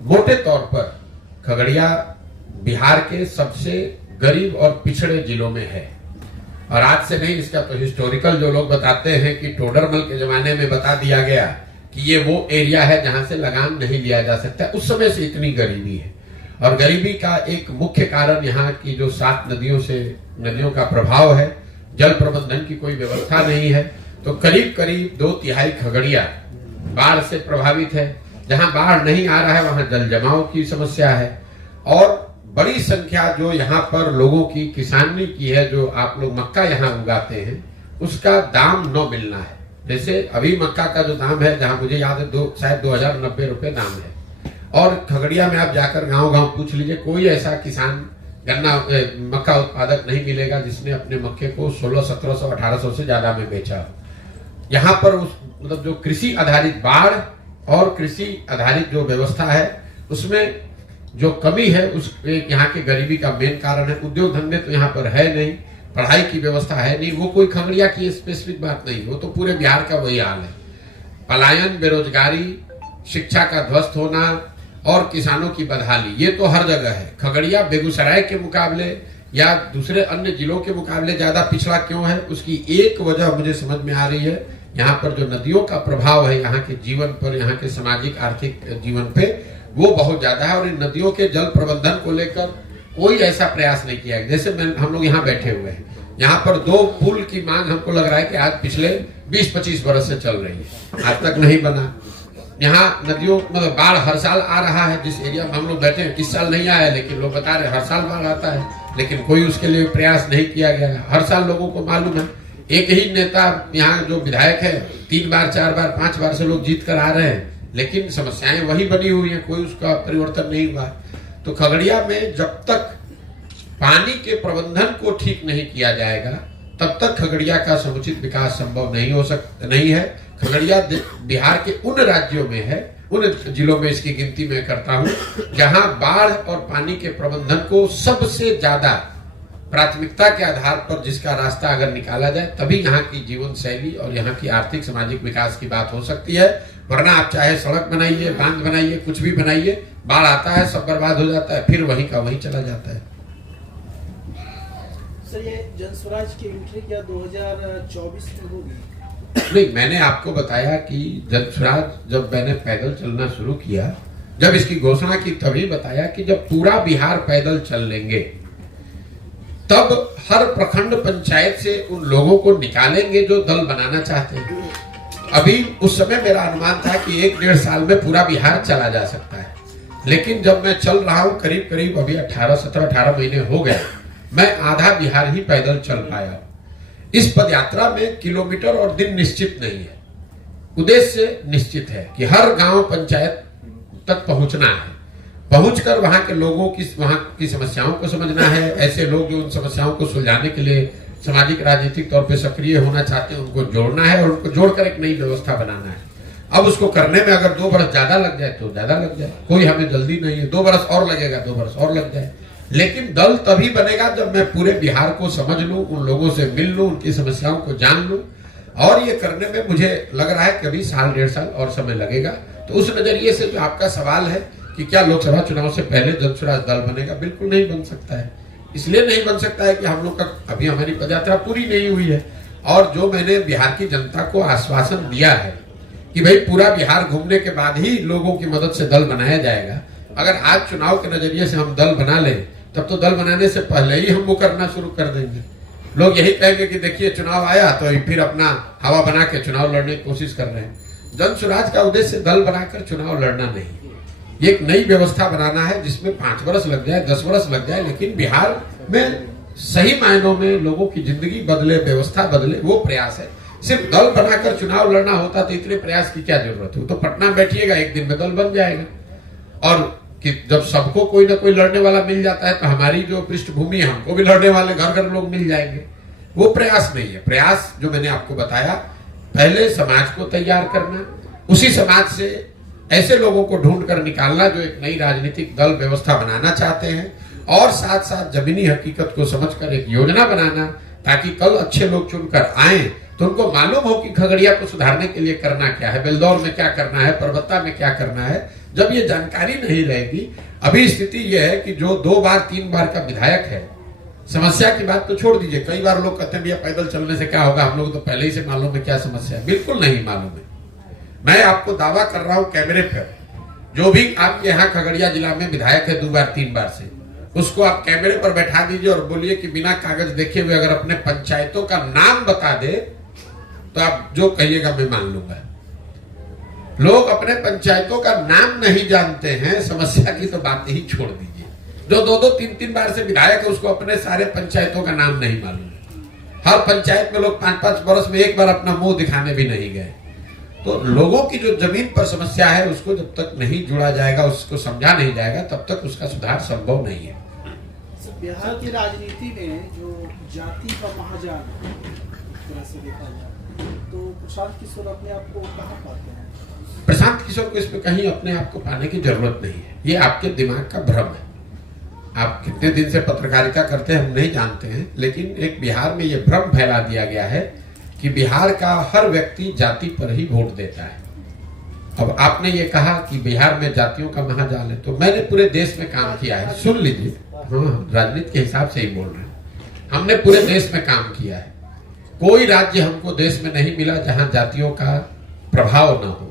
मोटे तौर पर खगड़िया बिहार के सबसे गरीब और पिछड़े जिलों में है। और आज से नहीं, इसका तो हिस्टोरिकल जो लोग बताते हैं कि टोडरमल के जमाने में बता दिया गया कि ये वो एरिया है जहां से लगान नहीं लिया जा सकता। उस समय से इतनी गरीबी है। और गरीबी का एक मुख्य कारण यहाँ की जो 7 नदियों का प्रभाव है, जल प्रबंधन की कोई व्यवस्था नहीं है। तो करीब करीब 2/3 खगड़िया बाढ़ से प्रभावित है। जहां बाढ़ नहीं आ रहा है वहां जल जमाव की समस्या है। और बड़ी संख्या जो यहाँ पर लोगों की किसानी की है, जो आप लोग मक्का यहाँ उगाते हैं, उसका दाम न मिलना है। जैसे अभी मक्का का जो दाम है, जहां मुझे याद है शायद 2090 रुपए दाम है। और खगड़िया में आप जाकर गांव गांव पूछ लीजिए, कोई ऐसा किसान मक्का उत्पादक नहीं मिलेगा जिसने अपने मक्के को 1600-1700, 1800 से ज्यादा में बेचा। यहाँ पर मतलब जो कृषि आधारित बाढ़ और कृषि आधारित जो व्यवस्था है, उसमें जो कमी है, उस यहाँ की गरीबी का मेन कारण है। उद्योग धंधे तो यहाँ पर है नहीं, पढ़ाई की व्यवस्था है नहीं। वो कोई खगड़िया की स्पेसिफिक बात नहीं, वो तो पूरे बिहार का वही हाल है। पलायन, बेरोजगारी, शिक्षा का ध्वस्त होना और किसानों की बदहाली, ये तो हर जगह है। खगड़िया बेगूसराय के मुकाबले या दूसरे अन्य जिलों के मुकाबले ज्यादा पिछड़ा क्यों है, उसकी एक वजह मुझे समझ में आ रही है। यहाँ पर जो नदियों का प्रभाव है यहाँ के जीवन पर, यहाँ के सामाजिक आर्थिक जीवन पे, वो बहुत ज्यादा है। और इन नदियों के जल प्रबंधन को लेकर कोई ऐसा प्रयास नहीं किया है। जैसे हम लोग यहाँ बैठे हुए हैं, यहाँ पर 2 पुल की मांग हमको लग रहा है कि आज पिछले 20-25 वर्ष से चल रही है, आज तक नहीं बना। यहाँ नदियों मतलब बाढ़ हर साल आ रहा है। जिस एरिया में हम लोग बैठे हैं, इस साल नहीं आया, लेकिन लोग बता रहे हर साल बाढ़ आता है, लेकिन कोई उसके लिए प्रयास नहीं किया गया है। हर साल लोगों को मालूम है, एक ही नेता यहाँ जो विधायक है 3 बार 4 बार 5 बार से लोग जीत कर आ रहे हैं, लेकिन समस्याएं वही बनी हुई हैं, कोई उसका परिवर्तन नहीं हुआ। तो खगड़िया में जब तक पानी के प्रबंधन को ठीक नहीं किया जाएगा, तब तक खगड़िया का समुचित विकास संभव नहीं है। खगड़िया बिहार के उन राज्यों में है, उन जिलों में इसकी गिनती मैं करता हूं, जहां बाढ़ और पानी के प्रबंधन को सबसे ज्यादा प्राथमिकता के आधार पर जिसका रास्ता अगर निकाला जाए, तभी यहाँ की जीवन शैली और यहाँ की आर्थिक सामाजिक विकास की बात हो सकती है। वरना आप चाहे सड़क बनाइए, बांध बनाइए, कुछ भी बनाइए, बाढ़ आता है, सब बर्बाद हो जाता है, फिर वहीं का वहीं चला जाता है। सर, ये जनस्वराज की एंट्री क्या 2024 में होगी? नहीं, मैंने आपको बताया कि जनस्वराज जब मैंने पैदल चलना शुरू किया, जब इसकी घोषणा की, तभी बताया कि जब पूरा बिहार पैदल चल लेंगे, तब हर प्रखंड पंचायत से उन लोगों को निकालेंगे जो दल बनाना चाहते हैं। अभी उस समय मेरा अनुमान था कि 1-1.5 साल में पूरा बिहार चला जा सकता है, लेकिन जब मैं चल रहा हूं करीब करीब अभी 18 महीने हो गए, मैं आधा बिहार ही पैदल चल पाया। इस पदयात्रा में किलोमीटर और दिन निश्चित नहीं है, उद्देश्य निश्चित है कि हर गांव पंचायत तक पहुंचना है, पहुंचकर वहां के लोगों की, वहां की समस्याओं को समझना है। ऐसे लोग जो उन समस्याओं को सुलझाने के लिए सामाजिक राजनीतिक तौर पे सक्रिय होना चाहते हैं, उनको जोड़ना है और उनको जोड़कर एक नई व्यवस्था बनाना है। अब उसको करने में अगर 2 बरस ज्यादा लग जाए तो ज्यादा लग जाए, कोई हमें जल्दी नहीं है। 2 बरस और लगेगा, 2 बरस और लग जाए, लेकिन दल तभी बनेगा जब मैं पूरे बिहार को समझ लूं, उन लोगों से मिल लूं, उनकी समस्याओं को जान लूं। और ये करने में मुझे लग रहा है कि अभी 1.5 साल और समय लगेगा। तो उस नजरिए से जो आपका सवाल है कि क्या लोकसभा चुनाव से पहले जनस्वराज दल बनेगा, बिल्कुल नहीं बन सकता है। इसलिए नहीं बन सकता है कि हम लोग का अभी हमारी पदयात्रा पूरी नहीं हुई है। और जो मैंने बिहार की जनता को आश्वासन दिया है कि भाई पूरा बिहार घूमने के बाद ही लोगों की मदद से दल बनाया जाएगा। अगर आज चुनाव के नजरिए से हम दल बना लें, तब तो दल बनाने से पहले ही हम वो करना शुरू कर देंगे। लोग यही कहेंगे कि देखिए चुनाव आया तो फिर अपना हवा बना के चुनाव लड़ने की कोशिश कर रहे हैं। जनस्वराज का उद्देश्य दल बनाकर चुनाव लड़ना नहीं, ये एक नई व्यवस्था बनाना है जिसमें 5 वर्ष लग जाए, 10 वर्ष लग जाए, लेकिन बिहार में सही मायनों में लोगों की जिंदगी बदले, व्यवस्था बदले, वो प्रयास है। सिर्फ दल बनाकर चुनाव लड़ना होता तो इतने प्रयास की क्या जरूरत है? तो पटना बैठिएगा, एक दिन में दल बन जाएगा। और कि जब सबको कोई ना कोई लड़ने वाला मिल जाता है, तो हमारी जो पृष्ठभूमि है, हमको भी लड़ने वाले घर घर लोग मिल जाएंगे। वो प्रयास नहीं है। प्रयास जो मैंने आपको बताया, पहले समाज को तैयार करना, उसी समाज से ऐसे लोगों को ढूंढ कर निकालना जो एक नई राजनीतिक दल व्यवस्था बनाना चाहते हैं, और साथ साथ जमीनी हकीकत को समझकर एक योजना बनाना, ताकि कल अच्छे लोग चुनकर आए तो उनको मालूम हो कि खगड़िया को सुधारने के लिए करना क्या है, बेलदौर में क्या करना है, परबत्ता में क्या करना है, जब ये जानकारी नहीं रहेगी, अभी स्थिति यह है कि जो 2 बार 3 बार का विधायक है, समस्या की बात तो छोड़ दीजिए। कई बार लोग कहते हैं भैया पैदल चलने से क्या होगा, हम लोग तो पहले ही से मालूम है क्या समस्या है। बिल्कुल नहीं मालूम है। मैं आपको दावा कर रहा हूं कैमरे पर, जो भी आपके यहाँ खगड़िया जिला में विधायक है 2 बार 3 बार से, उसको आप कैमरे पर बैठा दीजिए और बोलिए कि बिना कागज देखे हुए अगर अपने पंचायतों का नाम बता दे तो आप जो कहिएगा मैं मान लूंगा। लोग अपने पंचायतों का नाम नहीं जानते हैं, समस्या की तो बात ही छोड़ दीजिए। जो 2-2 3-3 बार से विधायक है उसको अपने सारे पंचायतों का नाम नहीं मालूम। हर पंचायत में लोग 5-5 बरस में एक बार अपना मुंह दिखाने भी नहीं गए। तो लोगों की जो जमीन पर समस्या है उसको जब तक नहीं जुड़ा जाएगा, उसको समझा नहीं जाएगा, तब तक उसका सुधार संभव नहीं है। बिहार की राजनीति में जो जाति का महाजाल है, तरह से देखा जाए तो प्रशांत किशोर अपने आप को कहाँ पाते हैं? प्रशांत किशोर को इसमें कहीं अपने आप को पाने की जरूरत नहीं है। ये आपके दिमाग का भ्रम है। आप कितने दिन से पत्रकारिता करते हैं हम नहीं जानते हैं, लेकिन एक बिहार में ये भ्रम फैला दिया गया है कि बिहार का हर व्यक्ति जाति पर ही वोट देता है। अब आपने ये कहा कि बिहार में जातियों का महाजाल है, तो मैंने पूरे देश में काम किया है। सुन लीजिए, हाँ, राजनीति के हिसाब से ही बोल रहे हैं। हमने पूरे देश में काम किया है। कोई राज्य हमको देश में नहीं मिला जहां जातियों का प्रभाव न हो।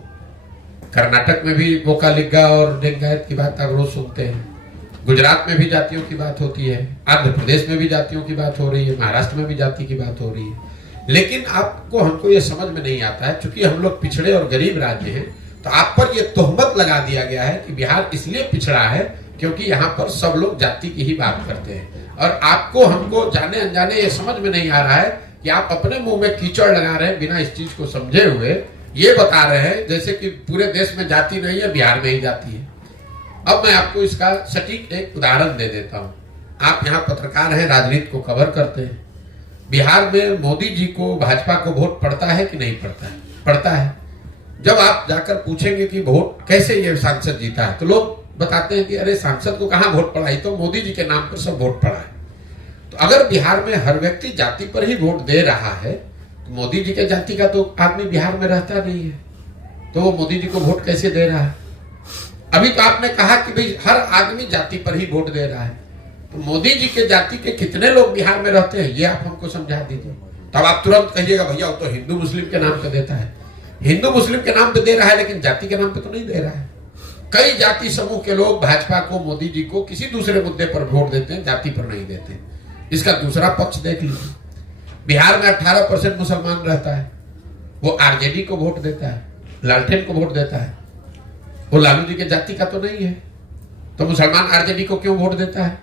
कर्नाटक में भी वोकालिगा और लिंगायत की बात आप रोज सुनते हैं। गुजरात में भी जातियों की बात होती है, आंध्र प्रदेश में भी जातियों की बात हो रही है, महाराष्ट्र में भी जाति की बात हो रही है। लेकिन आपको हमको ये समझ में नहीं आता है, क्योंकि हम लोग पिछड़े और गरीब राज्य हैं, तो आप पर यह तोहमत लगा दिया गया है कि बिहार इसलिए पिछड़ा है क्योंकि यहाँ पर सब लोग जाति की ही बात करते हैं। और आपको हमको जाने अनजाने ये समझ में नहीं आ रहा है कि आप अपने मुंह में कीचड़ लगा रहे हैं, बिना इस चीज को समझे हुए ये बता रहे हैं जैसे कि पूरे देश में जाति नहीं है, बिहार में ही जाति है। अब मैं आपको इसका सटीक एक उदाहरण दे देता हूँ। आप यहाँ पत्रकार हैं, राजनीति को कवर करते हैं। बिहार में मोदी जी को, भाजपा को वोट पड़ता है कि नहीं पड़ता है? पड़ता है। जब आप जाकर पूछेंगे कि वोट कैसे ये सांसद जीता है, तो लोग बताते हैं कि अरे सांसद को कहाँ वोट पड़ा, तो मोदी जी के नाम पर सब वोट पड़ा है। तो अगर बिहार में हर व्यक्ति जाति पर ही वोट दे रहा है, तो मोदी जी के जाति का तो आदमी बिहार में रहता नहीं है, तो वो मोदी जी को वोट कैसे दे रहा है? अभी तो आपने कहा कि भाई हर आदमी जाति पर ही वोट दे रहा है, तो मोदी जी के जाति के कितने लोग बिहार में रहते हैं ये आप हमको समझा दीजिए। तब आप तुरंत कहिएगा भैया वो तो हिंदू मुस्लिम के नाम पे देता है। हिंदू मुस्लिम के नाम पे दे रहा है, लेकिन जाति के नाम पे तो नहीं दे रहा है। कई जाति समूह के लोग भाजपा को, मोदी जी को किसी दूसरे मुद्दे पर वोट देते हैं, जाति पर नहीं देते। इसका दूसरा पक्ष देख लीजिए। बिहार में 18% मुसलमान रहता है, वो आरजेडी को वोट देता है, लालटेन को वोट देता है। वो लालू जी के जाति का तो नहीं है, तो मुसलमान आरजेडी को क्यों वोट देता है?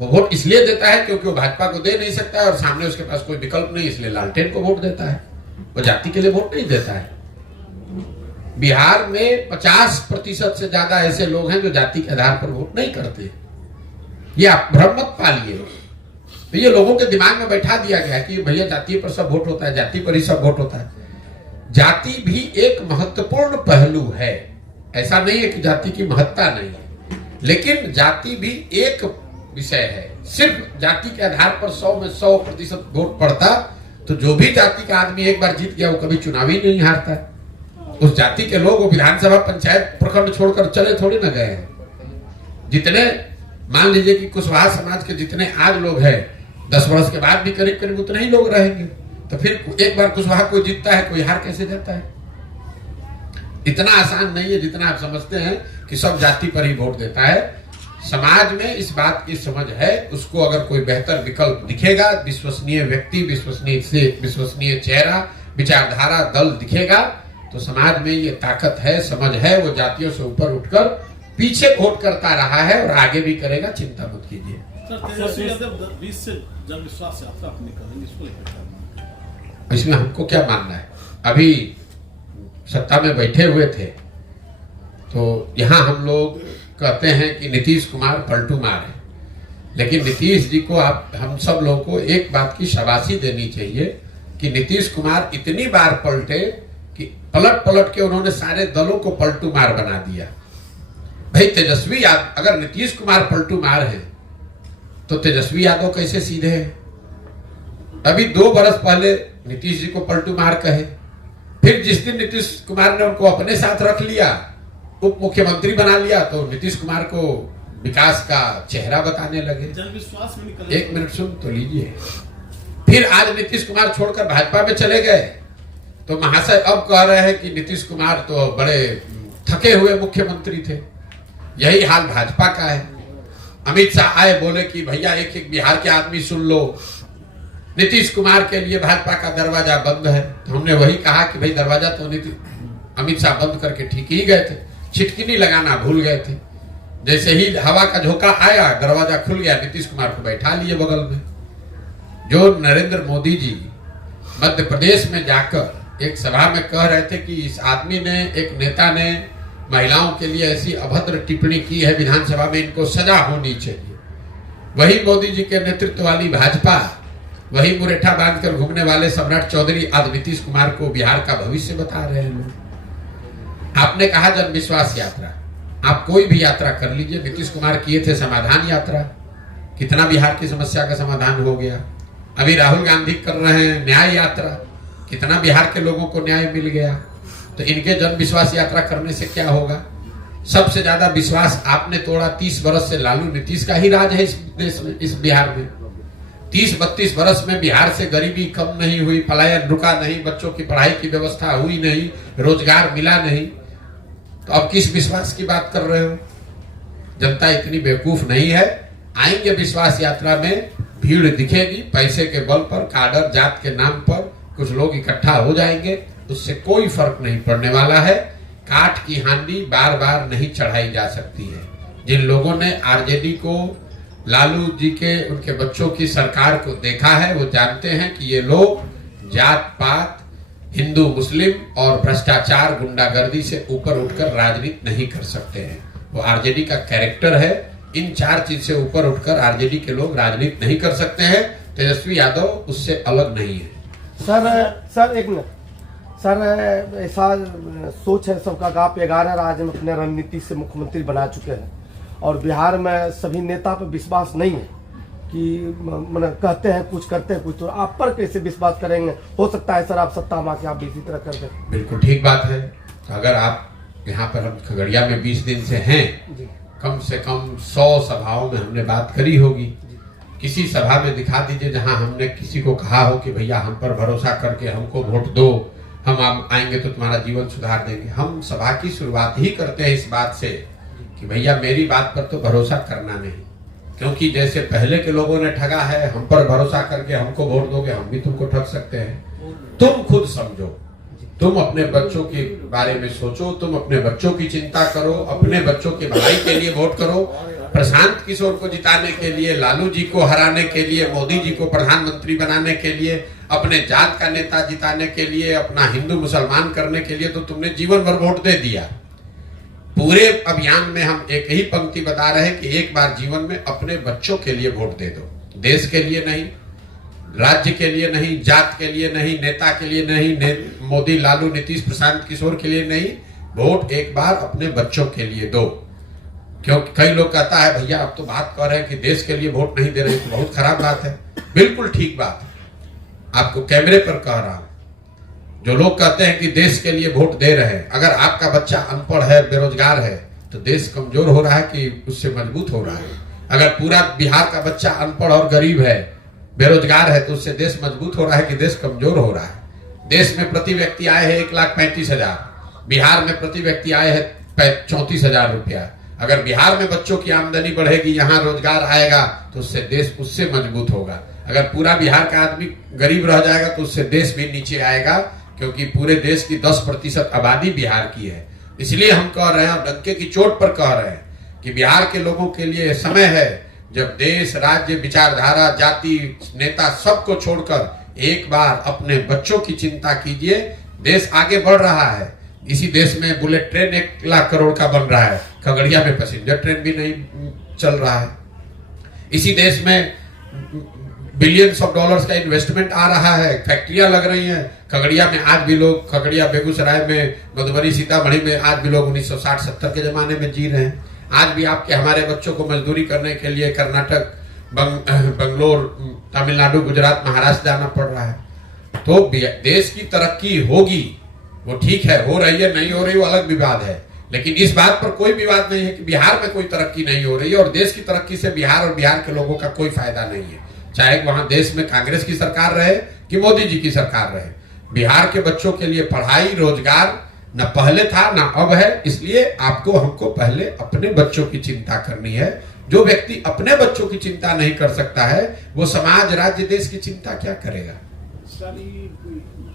वो वोट इसलिए देता है क्योंकि वो भाजपा को दे नहीं सकता है और सामने उसके पास कोई विकल्प नहीं, इसलिए लालटेन को वोट देता है। वो जाति के लिए वोट नहीं देता है। बिहार में 50% से ज्यादा ऐसे लोग हैं जो जाति के आधार पर वोट नहीं करते। ये आप भ्रम मत पालिए। तो ये लोगों के दिमाग में बैठा दिया गया है कि भैया जाति पर सब वोट होता है, जाति पर ही सब वोट होता है। जाति भी एक महत्वपूर्ण पहलू है, ऐसा नहीं है कि जाति की महत्ता नहीं है, लेकिन जाति भी एक विषय है। सिर्फ जाति के आधार पर 100 में 100% वोट पड़ता तो जो भी जाति का आदमी एक बार जीत गया वो कभी चुनाव ही नहीं हारता है। उस जाति के लोग वो विधानसभा, पंचायत, प्रखंड छोड़कर चले थोड़ी ना गए हैं। जितने मान लीजिए कि कुशवाहा समाज के जितने आज लोग हैं, 10 वर्ष के बाद भी करीब करीब उतने ही लोग रहेंगे। तो फिर एक बार कुशवाहा कोई जीतता है, कोई हार कैसे जाता है? इतना आसान नहीं है जितना आप समझते हैं कि सब जाति पर ही वोट देता है। समाज में इस बात की समझ है, उसको अगर कोई बेहतर विकल्प दिखेगा, विश्वसनीय व्यक्ति, विश्वसनीय चेहरा, विचारधारा, दल दिखेगा, तो समाज में ये ताकत है, समझ है, वो जातियों से ऊपर उठकर पीछे वोट करता रहा है और आगे भी करेगा। चिंता मत कीजिए। इसमें हमको क्या मानना है? अभी सत्ता में बैठे हुए थे तो यहाँ हम लोग कहते हैं कि नीतीश कुमार पलटू मार है, लेकिन नीतीश जी को हम सब लोगों को एक बात की शाबाशी देनी चाहिए कि नीतीश कुमार इतनी बार पलटे कि पलट पलट के उन्होंने सारे दलों को पलटू मार बना दिया। भाई तेजस्वी यादव, अगर नीतीश कुमार पलटू मार है तो तेजस्वी यादव कैसे सीधे हैं? अभी 2 बरस पहले नीतीश जी को पलटू मार कहे, फिर जिस दिन नीतीश कुमार ने उनको अपने साथ रख लिया उप मुख्यमंत्री बना लिया तो नीतीश कुमार को विकास का चेहरा बताने लगे। जन विश्वास में निकल, एक मिनट सुन तो लीजिए। फिर आज नीतीश कुमार छोड़कर भाजपा में चले गए तो महाशय अब कह रहे हैं कि नीतीश कुमार तो बड़े थके हुए मुख्यमंत्री थे। यही हाल भाजपा का है। अमित शाह आए, बोले कि भैया एक एक बिहार के आदमी सुन लो, नीतीश कुमार के लिए भाजपा का दरवाजा बंद है। तो हमने वही कहा कि भाई दरवाजा तो अमित शाह बंद करके ठीक ही गए थे, छिटकिनी लगाना भूल गए थे। जैसे ही हवा का झोंका आया, दरवाजा खुल गया, नीतीश कुमार को बैठा लिए बगल में। जो नरेंद्र मोदी जी मध्य प्रदेश में जाकर एक सभा में कह रहे थे कि इस आदमी ने, एक नेता ने महिलाओं के लिए ऐसी अभद्र टिप्पणी की है विधानसभा में, इनको सजा होनी चाहिए। वही मोदी जी के नेतृत्व वाली भाजपा, वही मुरेठा बांधकर घूमने वाले सम्राट चौधरी आज नीतीश कुमार को बिहार का भविष्य बता रहे हैं लोग। आपने कहा जन विश्वास यात्रा, आप कोई भी यात्रा कर लीजिए। नीतीश कुमार किए थे समाधान यात्रा, कितना बिहार की समस्या का समाधान हो गया। अभी राहुल गांधी कर रहे हैं न्याय यात्रा, कितना बिहार के लोगों को न्याय मिल गया। तो इनके जन विश्वास यात्रा करने से क्या होगा? सबसे ज्यादा विश्वास आपने तोड़ा। 30 बरस से लालू नीतीश का ही राज है इस देश में, इस बिहार में। 30-32 बरस में बिहार से गरीबी कम नहीं हुई, पलायन रुका नहीं, बच्चों की पढ़ाई की व्यवस्था हुई नहीं, रोजगार मिला नहीं। तो अब किस विश्वास की बात कर रहे हो? जनता इतनी बेवकूफ नहीं है। आएंगे विश्वास यात्रा में, भीड़ दिखेगी, पैसे के बल पर, काडर जात के नाम पर कुछ लोग इकट्ठा हो जाएंगे, उससे कोई फर्क नहीं पड़ने वाला है। काठ की हांडी बार बार नहीं चढ़ाई जा सकती है। जिन लोगों ने आरजेडी को, लालू जी के, उनके बच्चों की सरकार को देखा है, वो जानते हैं कि ये लोग जात पात, हिंदू मुस्लिम और भ्रष्टाचार गुंडागर्दी से ऊपर उठकर राजनीति नहीं कर सकते हैं। वो आरजेडी का कैरेक्टर है। इन 4 चीज से ऊपर उठकर आरजेडी के लोग राजनीति नहीं कर सकते हैं। तेजस्वी यादव उससे अलग नहीं है। सर एक मिनट सर, ऐसा सोच है सबका कि आप 11 राज्य में अपने रणनीति से मुख्यमंत्री बना चुके हैं और बिहार में सभी नेता पर विश्वास नहीं है कि मतलब कहते हैं कुछ, करते हैं कुछ, तो आप पर कैसे विश्वास करेंगे? हो सकता है सर आप सत्ता में आके आप भी इसी तरह कर दें। बिल्कुल ठीक बात है। तो अगर आप यहाँ पर, हम खगड़िया में 20 दिन से हैं, कम से कम 100 सभाओं में हमने बात करी होगी। किसी सभा में दिखा दीजिए जहां हमने किसी को कहा हो कि भैया हम पर भरोसा करके हमको वोट दो, हम आएंगे तो तुम्हारा जीवन सुधार देंगे। हम सभा की शुरुआत ही करते हैं इस बात से कि भैया मेरी बात पर तो भरोसा करना नहीं, क्योंकि जैसे पहले के लोगों ने ठगा है, हम पर भरोसा करके हमको वोट दोगे, हम भी तुमको ठग सकते हैं। तुम खुद समझो, तुम अपने बच्चों के बारे में सोचो, तुम अपने बच्चों की चिंता करो, अपने बच्चों की भलाई के लिए वोट करो। प्रशांत किशोर को जिताने के लिए, लालू जी को हराने के लिए, मोदी जी को प्रधानमंत्री बनाने के लिए, अपने जात का नेता जिताने के लिए, अपना हिंदू मुसलमान करने के लिए तो तुमने जीवन भर वोट दे दिया। पूरे अभियान में हम एक ही पंक्ति बता रहे हैं कि एक बार जीवन में अपने बच्चों के लिए वोट दे दो। देश के लिए नहीं, राज्य के लिए नहीं, जात के लिए नहीं, नेता के लिए नहीं, मोदी, लालू, नीतीश, प्रशांत किशोर के लिए नहीं, वोट एक बार अपने बच्चों के लिए दो। क्योंकि कई लोग कहता है भैया अब तो बात कर रहे हैं कि देश के लिए वोट नहीं दे रहे, तो बहुत खराब बात है। बिल्कुल ठीक बात है, आपको कैमरे पर कह रहा हूं। जो लोग कहते हैं कि देश के लिए वोट दे रहे हैं, अगर आपका बच्चा अनपढ़ है, बेरोजगार है, तो देश कमजोर हो रहा है कि उससे मजबूत हो रहा है? अगर पूरा बिहार का बच्चा अनपढ़ और गरीब है, बेरोजगार है, तो उससे देश मजबूत हो रहा है कि देश कमजोर हो रहा है? देश में प्रति व्यक्ति आय है 1,35,000, बिहार में प्रति व्यक्ति आय है 34,000 रुपया। अगर बिहार में बच्चों की आमदनी बढ़ेगी, यहाँ रोजगार आएगा, तो उससे देश उससे मजबूत होगा। अगर पूरा बिहार का आदमी गरीब रह जाएगा तो उससे देश भी नीचे आएगा, क्योंकि पूरे देश की 10% आबादी बिहार की है। इसलिए हम कह रहे हैं, डंके की चोट पर कह रहे हैं कि बिहार के लोगों के लिए समय है जब देश, राज्य, विचारधारा, जाति, नेता सबको छोड़कर एक बार अपने बच्चों की चिंता कीजिए। देश आगे बढ़ रहा है। इसी देश में बुलेट ट्रेन 1 लाख करोड़ का बन रहा है, खगड़िया में पैसेंजर ट्रेन भी नहीं चल रहा है। इसी देश में बिलियंस ऑफ डॉलर्स का इन्वेस्टमेंट आ रहा है, फैक्ट्रियां लग रही हैं। खगड़िया में आज भी लोग, खगड़िया, बेगूसराय में, मधुबनी, सीतामढ़ी में आज भी लोग 1960-70 के जमाने में जी रहे हैं। आज भी आपके हमारे बच्चों को मजदूरी करने के लिए कर्नाटक, बंगलोर, तमिलनाडु, गुजरात, महाराष्ट्र जाना पड़ रहा है। तो देश की तरक्की होगी, वो ठीक है, हो रही है, नहीं हो रही वो अलग विवाद है, लेकिन इस बात पर कोई विवाद नहीं है कि बिहार में कोई तरक्की नहीं हो रही है, और देश की तरक्की से बिहार और बिहार के लोगों का कोई फायदा नहीं है, चाहे वहां देश में कांग्रेस की सरकार रहे कि मोदी जी की सरकार रहे। बिहार के बच्चों के लिए पढ़ाई रोजगार न पहले था न अब है, इसलिए आपको हमको पहले अपने बच्चों की चिंता करनी है। जो व्यक्ति अपने बच्चों की चिंता नहीं कर सकता है, वो समाज राज्य देश की चिंता क्या करेगा। सर,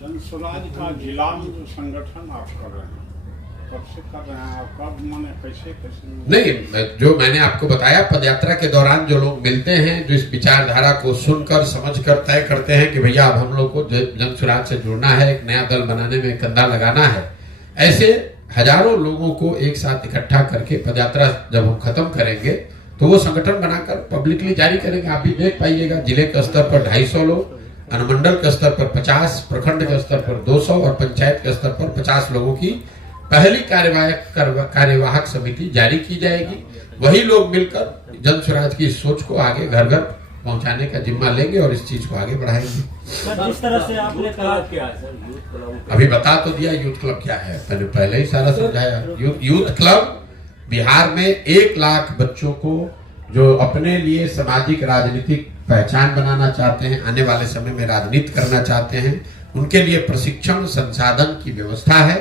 जन स्वराज का जिला में जो संगठन आप कर रहे हैं, कब से कर रहे हैं, कब माने कैसे नहीं, जो मैंने आपको बताया, पदयात्रा के दौरान जो लोग मिलते हैं, जो इस विचारधारा को सुनकर समझकर तय करते हैं कि भैया अब हम लोग को जन स्वराज से जुड़ना है, एक नया दल बनाने में कंधा लगाना है, ऐसे हजारों लोगों को एक साथ इकट्ठा करके पदयात्रा जब हम खत्म करेंगे तो वो संगठन बनाकर पब्लिकली जारी करेंगे। आप भी देख पाइएगा, जिले के स्तर पर 250 लोग, अनुमंडल के स्तर पर 50, प्रखंड के स्तर पर 200 और पंचायत के स्तर पर 50 लोगों की पहली कार्यवाहक समिति जारी की जाएगी। वही लोग मिलकर जन स्वराज की सोच को आगे घर घर पहुंचाने का जिम्मा लेंगे और इस चीज को आगे बढ़ाएंगे। जिस तरह से आपने कहा क्या है सर, यूथ क्लब अभी बता तो दिया यूथ क्लब क्या है, मैंने पहले ही सारा समझाया। यूथ क्लब बिहार में 1 लाख बच्चों को जो अपने लिए सामाजिक राजनीतिक पहचान बनाना चाहते हैं, आने वाले समय में राजनीति करना चाहते हैं, उनके लिए प्रशिक्षण संसाधन की व्यवस्था है,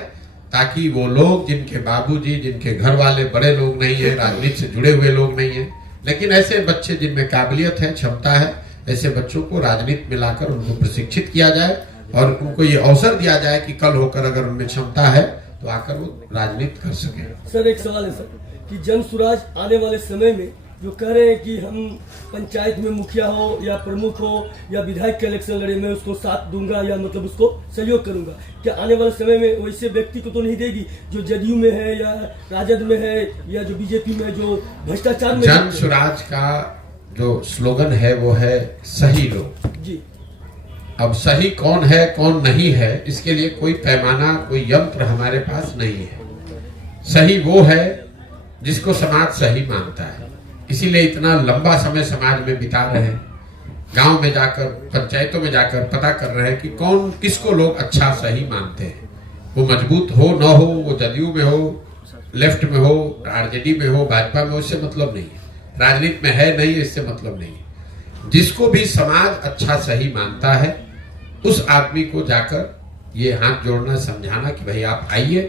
ताकि वो लोग जिनके बाबूजी, जिनके घर वाले बड़े लोग नहीं है, राजनीति से जुड़े हुए लोग नहीं है, लेकिन ऐसे बच्चे जिनमें काबिलियत है, क्षमता है, ऐसे बच्चों को राजनीति में लाकर उनको प्रशिक्षित किया जाए और उनको ये अवसर दिया जाए कि कल होकर अगर उनमें क्षमता है तो आकर वो राजनीति कर सके। सर, एक सवाल है सर कि जन स्वराज आने वाले समय में जो कह रहे हैं कि हम पंचायत में मुखिया हो या प्रमुख हो या विधायक के इलेक्शन लड़े, मैं उसको साथ दूंगा या मतलब उसको सहयोग करूंगा, क्या आने वाले समय में वैसे व्यक्ति को तो नहीं देगी जो जदयू में है या राजद में है या जो बीजेपी में जो भ्रष्टाचार में। जन स्वराज का जो स्लोगन है वो है सही लोग जी। अब सही कौन है कौन नहीं है, इसके लिए कोई पैमाना, कोई यंत्र हमारे पास नहीं है। सही वो है जिसको समाज सही मानता है, इसीलिए इतना लंबा समय समाज में बिता रहे हैं, गांव में जाकर, पंचायतों में जाकर पता कर रहे हैं कि कौन किसको लोग अच्छा सही मानते हैं। वो मजबूत हो न हो, वो जदयू में हो, लेफ्ट में हो, आरजेडी में हो, भाजपा में, उससे मतलब नहीं है, राजनीति में है नहीं, इससे मतलब नहीं है। जिसको भी समाज अच्छा सही मानता है, उस आदमी को जाकर ये हाथ जोड़ना, समझाना कि भाई आप आइए,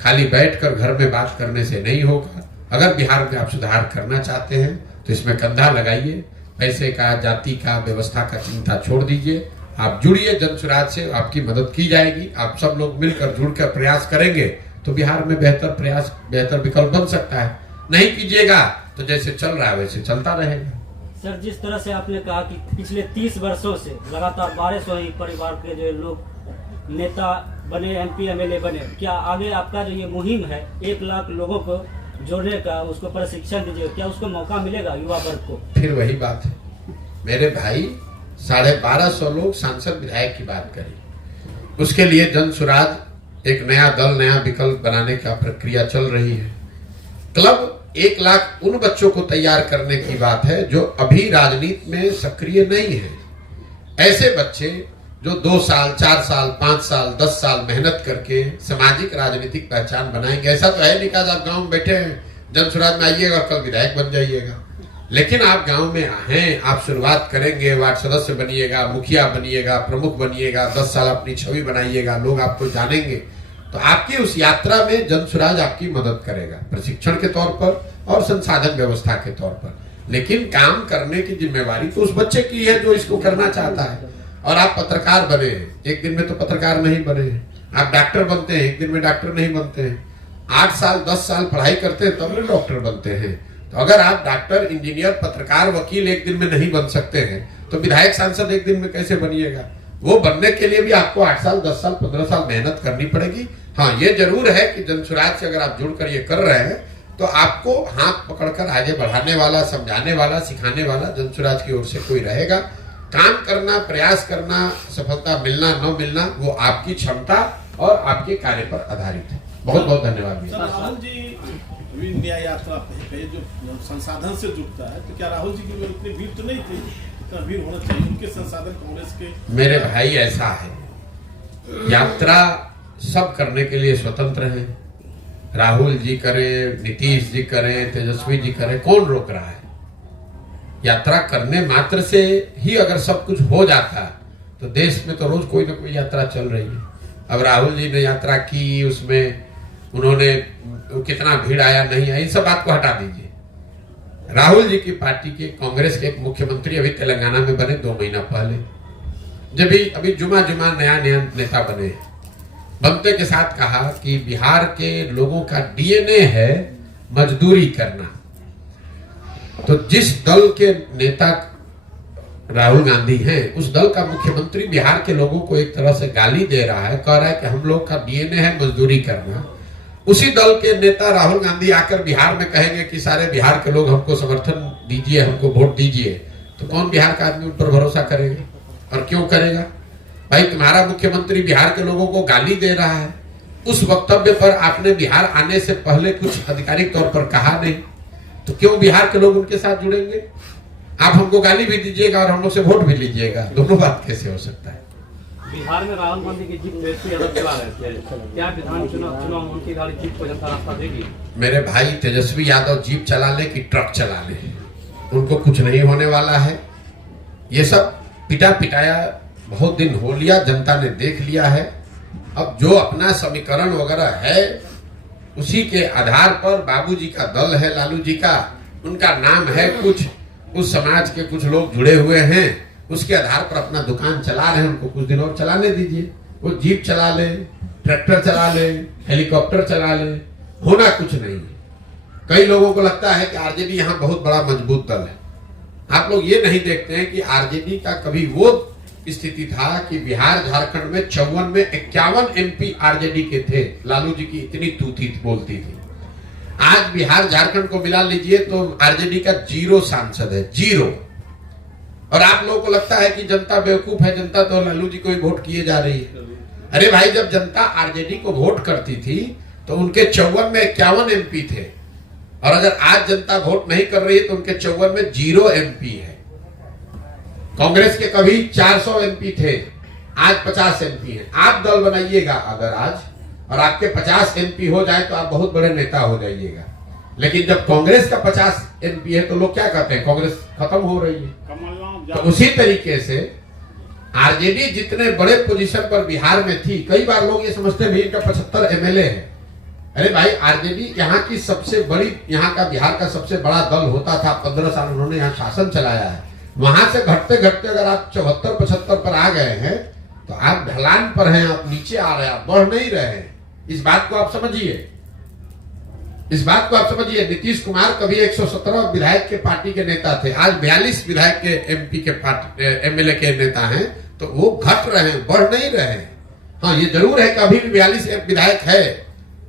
खाली बैठकर घर में बात करने से नहीं होगा। अगर बिहार में आप सुधार करना चाहते हैं तो इसमें कंधा लगाइए, पैसे का, जाति का, व्यवस्था का चिंता छोड़ दीजिए, आप जुड़िए जन स्वराज से, आपकी मदद की जाएगी। आप सब लोग मिलकर जुड़कर प्रयास करेंगे तो बिहार में बेहतर विकल्प बन सकता है। नहीं कीजिएगा तो जैसे चल रहा है वैसे चलता रहेगा। सर, जिस तरह से आपने कहा कि पिछले 30 वर्षों से लगातार 1200 ही परिवार के जो लोग नेता बने, MP MLA बने, क्या आगे आपका जो ये मुहिम है 1 लाख लोगों को जोड़ने का, उसको प्रशिक्षण दीजिए, क्या उसको मौका मिलेगा युवा वर्ग को? फिर वही बात है मेरे भाई, 1250 लोग सांसद विधायक की बात करें, उसके लिए जन स्वराज एक नया दल, नया विकल्प बनाने का प्रक्रिया चल रही है। क्लब 1 लाख उन बच्चों को तैयार करने की बात है जो अभी राजनीति में सक्रिय नहीं है। ऐसे बच्चे जो 2 साल, 4 साल, 5 साल, 10 साल मेहनत करके सामाजिक राजनीतिक पहचान बनाएंगे। ऐसा तो है नहीं कि आप गांव में बैठे हैं, जन स्वराज में आइएगा और कल विधायक बन जाइएगा। लेकिन आप गांव में हैं, आप शुरुआत करेंगे, वार्ड सदस्य बनिएगा, मुखिया बनिएगा, प्रमुख बनिएगा, 10 साल अपनी छवि बनाइएगा, लोग आपको जानेंगे, तो आपकी उस यात्रा में जन स्वराज आपकी मदद करेगा, प्रशिक्षण के तौर पर और संसाधन व्यवस्था के तौर पर। लेकिन काम करने की जिम्मेवारी तो उस बच्चे की है जो इसको करना चाहता है। और आप पत्रकार बने हैं, एक दिन में तो पत्रकार नहीं बने हैं। आप डॉक्टर बनते हैं, एक दिन में डॉक्टर नहीं बनते हैं। 8 साल 10 साल पढ़ाई करते हैं तब तो डॉक्टर बनते हैं। तो अगर आप डॉक्टर, इंजीनियर, पत्रकार, वकील एक दिन में नहीं बन सकते हैं तो विधायक, सांसद एक दिन में कैसे बनिएगा? वो बनने के लिए भी आपको 8 साल 10 साल 15 साल मेहनत करनी पड़ेगी। हाँ, ये जरूर है कि जन स्वराज से अगर आप जुड़कर ये कर रहे हैं तो आपको हाथ पकड़कर आगे बढ़ाने वाला, समझाने वाला, सिखाने वाला जन स्वराज की ओर से कोई रहेगा। काम करना, प्रयास करना, सफलता मिलना न मिलना वो आपकी क्षमता और आपके कार्य पर आधारित है। बहुत बहुत धन्यवाद। राहुल जी न्याय यात्रा पे जो संसाधन से जुड़ता है, तो क्या राहुल जी की उतनी भीड़ तो नहीं थी, इतना भीड़ होना चाहिए? उनके संसाधन कांग्रेस के। मेरे भाई, ऐसा है, यात्रा सब करने के लिए स्वतंत्र है, राहुल जी करे, नीतीश जी करे, तेजस्वी जी करे, कौन रोक रहा है? यात्रा करने मात्र से ही अगर सब कुछ हो जाता तो देश में तो रोज कोई ना कोई यात्रा चल रही है। अब राहुल जी ने यात्रा की, उसमें उन्होंने कितना भीड़ आया नहीं आया, इन सब बात को हटा दीजिए। राहुल जी की पार्टी के कांग्रेस के एक मुख्यमंत्री अभी तेलंगाना में बने 2 महीना पहले, जब भी अभी जुमा नया नेता बने, बनते के साथ कहा कि बिहार के लोगों का डीएनए है मजदूरी करना। तो जिस दल के नेता राहुल गांधी हैं, उस दल का मुख्यमंत्री बिहार के लोगों को एक तरह से गाली दे रहा है, कह रहा है कि हम लोग का डीएनए है मजदूरी करना। उसी दल के नेता राहुल गांधी आकर बिहार में कहेंगे कि सारे बिहार के लोग हमको समर्थन दीजिए, हमको वोट दीजिए, तो कौन बिहार का आदमी उन पर भरोसा करेगा? और क्यों करेगा? भाई, तुम्हारा मुख्यमंत्री बिहार के लोगों को गाली दे रहा है, उस वक्तव्य पर आपने बिहार आने से पहले कुछ आधिकारिक तौर पर कहा नहीं, तो क्यों बिहार के लोग उनके साथ जुड़ेंगे? आप हमको गाली भी दीजिएगा और हम लोग से वोट भी लीजिएगा, दोनों बात कैसे हो सकता है? बिहार में राहुल गांधी की जीत तेजस्वी यादव चला रहे थे, क्या विधान चुनाव में उनकी गाड़ी जीत को जनता रास्ता देगी? मेरे भाई, तेजस्वी यादव जीप चला ले कि ट्रक चला ले, उनको कुछ नहीं होने वाला है। ये सब पिटा पिटाया बहुत दिन हो लिया, जनता ने देख लिया है। अब जो अपना समीकरण वगैरह है उसी के आधार पर बाबूजी का दल है, लालू जी का, उनका नाम है कुछ, उस समाज के कुछ लोग जुड़े हुए हैं, उसके आधार पर अपना दुकान चला रहे हैं, उनको कुछ दिन और चलाने दीजिए। वो जीप चला ले, ट्रैक्टर चला ले, हेलीकॉप्टर चला ले, होना कुछ नहीं है। कई लोगों को लगता है कि आरजेडी यहाँ बहुत बड़ा मजबूत दल है। आप लोग ये नहीं देखते हैं कि आरजेडी का कभी वो स्थिति था कि बिहार झारखंड में 54 में 51 एमपी आरजेडी के थे। लालू जी की इतनी तूती बोलती थी। आज बिहार झारखंड को मिला लीजिए तो आरजेडी का 0 सांसद है, 0। और आप लोगों को लगता है कि जनता बेवकूफ है, जनता तो लालू जी को ही वोट किए जा रही है। अरे भाई, जब जनता आरजेडी को वोट करती थी तो उनके 54 में 51 एमपी थे, और अगर आज जनता वोट नहीं कर रही है तो उनके 54 में 0 एमपी है। कांग्रेस के कभी 400 एमपी थे, आज 50 एमपी है। आप दल बनाइएगा अगर आज, और आपके 50 एमपी हो जाए तो आप बहुत बड़े नेता हो जाइएगा। लेकिन जब कांग्रेस का 50 एमपी है तो लोग क्या कहते हैं? कांग्रेस खत्म हो रही है। तो उसी तरीके से आरजेडी जितने बड़े पोजीशन पर बिहार में थी, कई बार लोग ये समझते भी इनका 75 एमएलए है। अरे भाई, आरजेडी यहाँ की सबसे बड़ी, यहाँ का बिहार का सबसे बड़ा दल होता था। 15 साल उन्होंने यहाँ शासन चलाया है। वहां से घटते घटते अगर आप 74-75 पर आ गए हैं तो आप ढलान पर हैं, आप नीचे आ रहे हैं, आप बढ़ नहीं रहे हैं। इस बात को आप समझिए, इस बात को आप समझिए। नीतीश कुमार कभी 117 विधायक के पार्टी के नेता थे, आज 42 विधायक के एमपी के पार्टी एमएलए के नेता हैं, तो वो घट रहे हैं, बढ़ नहीं रहे हैं। हाँ, ये जरूर है कि अभी भी 42 विधायक है,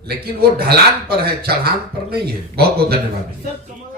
लेकिन वो ढलान पर है, चढ़ान पर नहीं है। बहुत बहुत धन्यवाद।